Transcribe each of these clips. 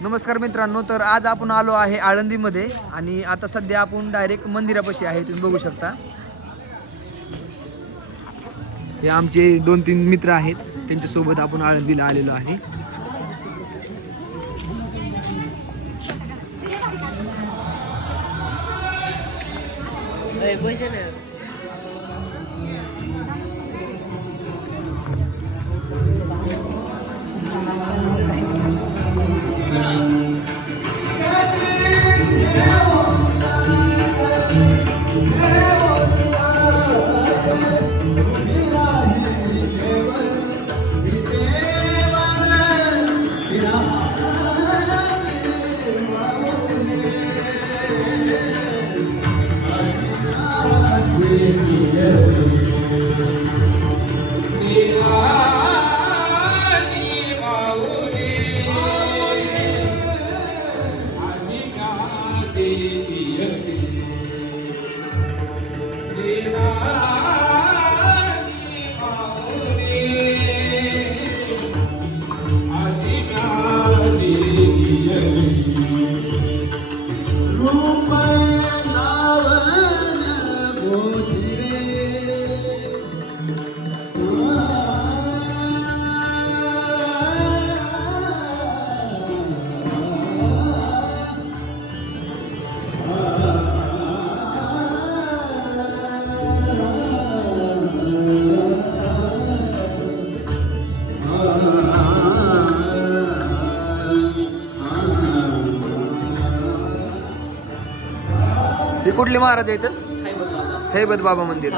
नमस्कार मित्रांनो तर आज आपण आलो आहे आळंदीमध्ये आणि आता सध्या आपण डायरेक्ट मंदिरापाशी आहे तुम्ही बघू शकता. हे आमचे दोन तीन मित्र आहेत त्यांच्यासोबत आपण आळंदीला आलेलो आहे. हे कुठले महाराज आहेत? हैबत बाबा मंदिर.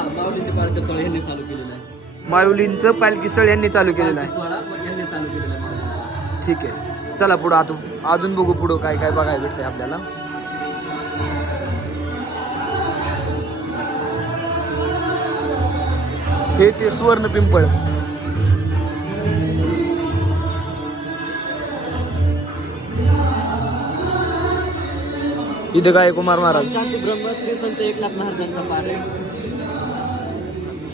माऊलीचे पालखी स्थळ यांनी चालू केलेलं आहे. ठीक आहे. चला पुढं आता अजून बघू पुढं काय काय बघायला भेटतंय आपल्याला. हे ते सुवर्ण पिंपळ. इथं काय कुमार महाराज. ब्रह्म श्री संत एकनाथ महाराजांचा पार आहे.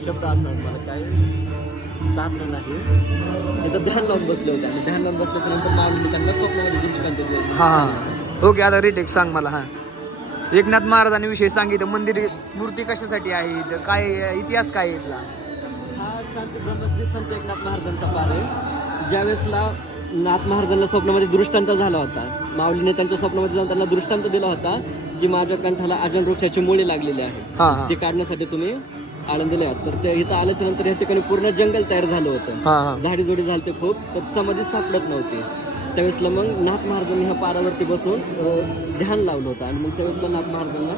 शब्द आठवण मला काय? साधलं नाही. तिथं ध्यान लावून बसले होते आणि ध्यान लावून बसल्याच्या नंतर माऊली त्यांना स्वप्नामध्ये दिले. हा हा. ओके आता रिटेक सांग मला हा. एकनाथ महाराजांनी विषय सांगितलं मंदिर मूर्ती कशासाठी आहे इथं? काय इतिहास काय इथला? हा शांती ब्रह्म श्री संत एकनाथ महाराजांचा पार आहे. ज्यावेळेसला नाथ महाराजांना स्वप्नामध्ये दृष्टांत झाला होता. माऊलीने त्यांच्या स्वप्नामध्ये जाऊन त्यांना दृष्टांत दिला होता की माझ्या कंठाला अजन वृक्षाची मुळी लागलेली आहे. हा हा. ते काढण्यासाठी तुम्ही आळंदीला यात तर ते इथं आल्याच्यानंतर या ठिकाणी पूर्ण जंगल तयार झालं होतं. हा हा. झाडी जोडी झालते खूप तर समाधी सापडत नव्हती. त्यावेळेसला मग नाथ महाराजांनी ह्या पारावरती बसून अं, ध्यान लावलं होतं. आणि मग त्यावेळेसला नाथ महाराजांना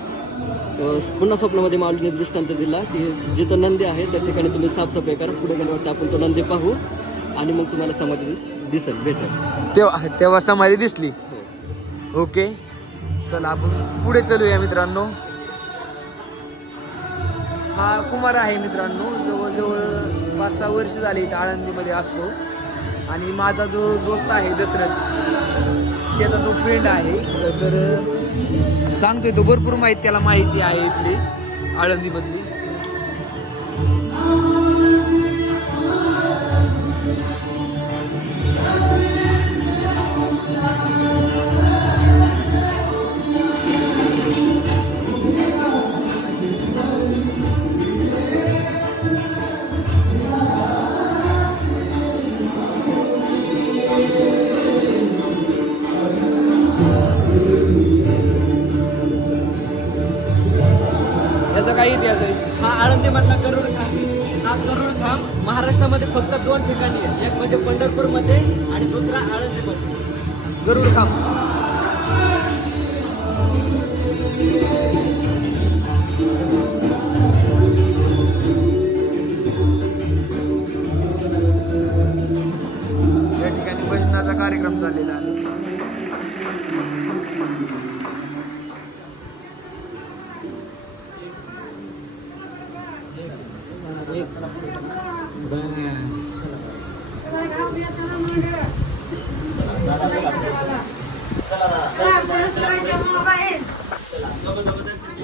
अं, पुन्हा स्वप्नामध्ये माऊलीने दृष्टांत दिला की जिथं नंदी आहे त्या ठिकाणी तुम्ही साफसफाई करा. पुढे गेल्यावरती आपण तो नंदी पाहू आणि मग तुम्हाला समाधी दिसेल भेटेल तेव्हा तेव्हा समाधी दिसली. हो. ओके. चला आपण पुढे चलूया मित्रांनो. हा कुमार आहे मित्रांनो. जवळजवळ पाच सहा वर्ष झाली इथं आळंदीमध्ये असतो. आणि माझा जो दोस्त आहे दशरथ त्याचा तो फ्रेंड आहे. तर सांगतोय तो भरपूर माहिती त्याला माहिती आहे इथली आळंदीमधली. काय इतिहास आहे. हा आळंदीमधला गरुड खांब. हा गरुड खांब महाराष्ट्रामध्ये फक्त दोन ठिकाणी आहे. एक म्हणजे पंढरपूरमध्ये आणि दुसरा आळंदीमध्ये. गरुड खांब.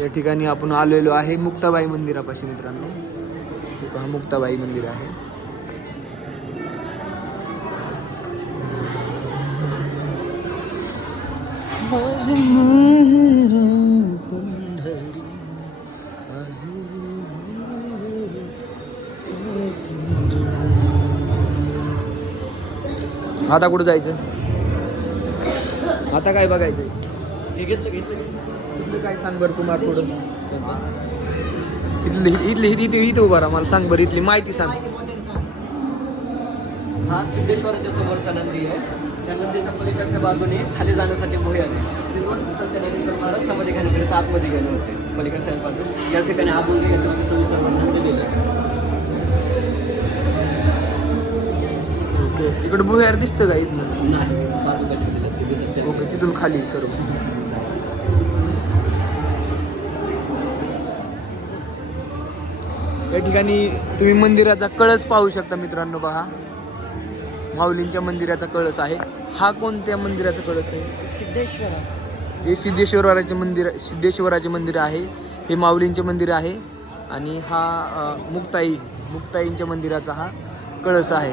या ठिकाणी आपण आलेलो आहे मुक्ताबाई मंदिरापाशी मित्रांनो. हे पहा मुक्ताबाई मंदिर आहे. आता कुठं जायचं? आता काय बघायचं हे घेतलं घेतलं काय सांग बरं तुम्हाला थोडं. इथली इथली इथं इथं उभा राहा मला सांग बरं इथली माहिती सांग. हा सिद्धेश्वराच्या समोरचा नंदी आहे. त्या नंदीच्या पलीकडच्या बाजूने खाली जाण्यासाठी भोई आली तिथून संत ज्ञानेश्वर महाराज समाधी घालण्यापर्यंत आतमध्ये गेले होते. पलीकडच्या बाजू या ठिकाणी आबून याच्यामध्ये सविस्तर वर्णन दिलेलं आहे. ओके इकडे भुयार दिसतं का इथनं? नाही बाजूला ओके तिथून खाली सर्व. या ठिकाणी तुम्ही मंदिराचा कळस पाहू शकता मित्रांनो पहा माऊलींच्या मंदिराचा कळस आहे. हा कोणत्या मंदिराचा कळस आहे? सिद्धेश्वराचा. हे सिद्धेश्वराचे मंदिर सिद्धेश्वराचे मंदिर आहे. हे माऊलींचे मंदिर आहे. आणि हा मुक्ताई मुक्ताईंच्या मंदिराचा हा कळस आहे.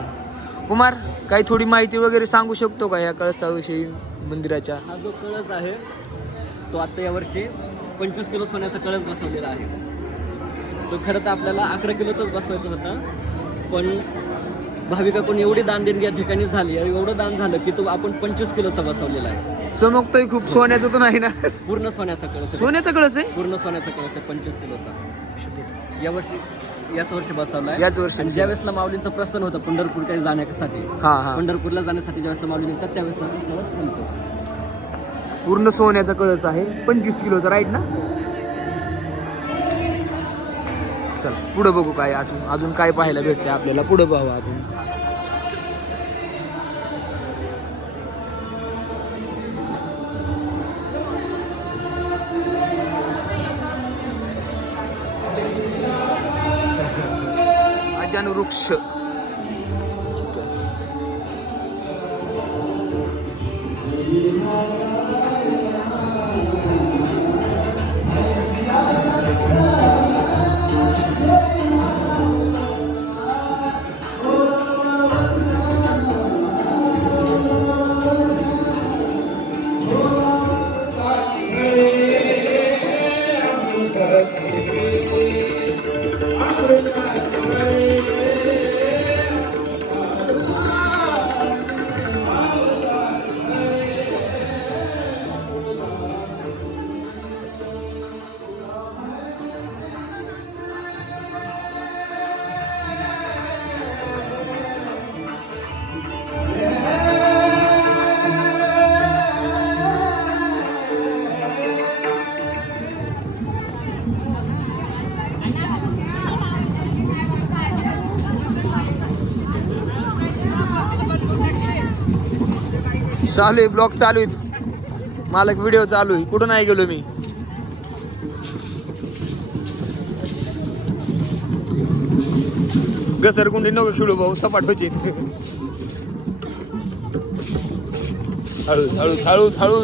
कुमार काही थोडी माहिती वगैरे सांगू शकतो का या कळसाविषयी मंदिराच्या? हा जो कळस आहे तो आता यावर्षी पंचवीस किलो सोन्याचा कळस बसवलेला आहे. तो खरं तर आपल्याला अकरा किलोचाच बसवायचा होता पण भाविकाकडून एवढी दान देणगी या ठिकाणी झाली आणि एवढं दान झालं की तो आपण पंचवीस किलोचा बसवलेला आहे. चमकतोय खूप सोन्याचं तर नाही ना? पूर्ण सोन्याचा कळस आहे. सोन्याचा कळस आहे? पूर्ण सोन्याचा कळस आहे पंचवीस किलोचा. यावर्षी याच वर्षी बसवला याच वर्षी. आणि ज्या वेळेसला माऊलींचं प्रस्थान होतं पंढरपूरकडे जाण्यासाठी हा हा. पंढरपूरला जाण्यासाठी ज्या वेळेसला माऊली निघतात त्यावेळेसला तो कळस निघतो. पूर्ण सोन्याचा कळस आहे पंचवीस किलोचा राईट ना? चल पुढं बघू काय अजून अजून काय पाहायला भेटते आपल्याला. पुढं पाहू आपण. अजान वृक्ष चालू आहे ब्लॉग चालू आहे मालक व्हिडिओ चालू आहे. कुठं नाही गेलो मी. घसरकुंडी नको खेळू भाऊ सपाट होची हळू हळू हळू हळू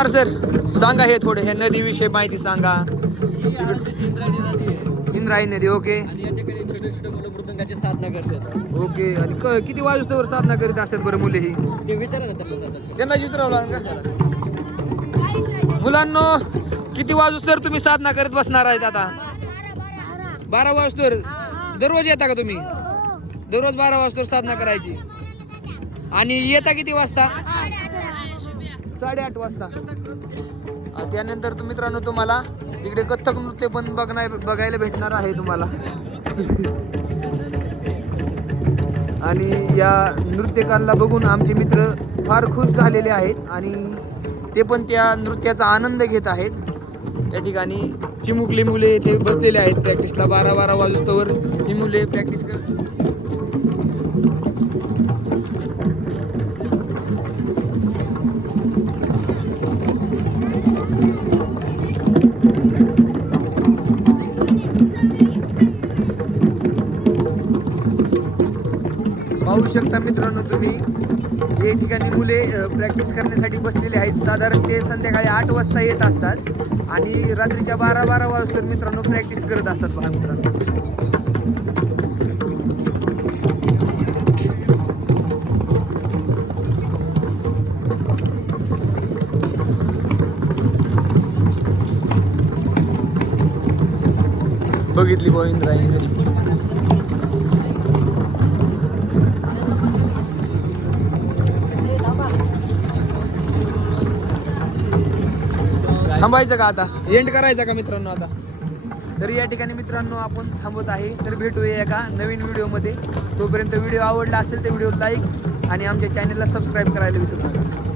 कुमार सर सांगा हे थोडे हे नदीविषयी माहिती सांगा. इंद्रायणी नदी आहे इंद्रायी नदी ओके. आणि छोटे छोटे मुलं मृदंगाची साधना करतात ओके आणि क- किती वाजतावर साधना करीत असतात बरं मुले ही? ते विचारा ना त्यांना जातात त्यांना विचारावं लागेल का? मुलांनो किती वाजूस तर तुम्ही साधना करत बसणार आहेत आता? बारा वाजतोर दररोज येता का तुम्ही? दररोज बारा वाजतोर साधना करायची. आणि येता किती वाजता? साडेआठ वाजता. त्यानंतर तु- मित्रांनो तुम्हाला इकडे कथ्थक नृत्य पण बघणार बघायला भेटणार आहे तुम्हाला. आणि या नृत्यकांना बघून आमचे मित्र फार खुश झालेले आहेत आणि ते पण त्या नृत्याचा आनंद घेत आहेत. या ठिकाणी चिमुकली मुले इथे बसलेले आहेत. प्रॅक्टिसला बारा बारा वाजूस्तवर ही मुले प्रॅक्टिस करत मित्रांनो तुम्ही या ठिकाणी मुले प्रॅक्टिस करण्यासाठी बसलेले आहेत. साधारण ते संध्याकाळी आठ वाजता येत असतात. आणि रात्रीच्या बारा बारा वाजता मित्रांनो प्रॅक्टिस करत असतात बघा मित्रांनो. बघितली बा थांबायचं का आता? एंड करायचं का मित्रांनो आता? तर या ठिकाणी मित्रांनो आपण थांबत आहे. तर भेटूया एका नवीन व्हिडिओमध्ये. तोपर्यंत व्हिडिओ आवडला असेल तर व्हिडिओ लाईक आणि आमच्या चॅनलला सबस्क्राईब करायला विसरू नका.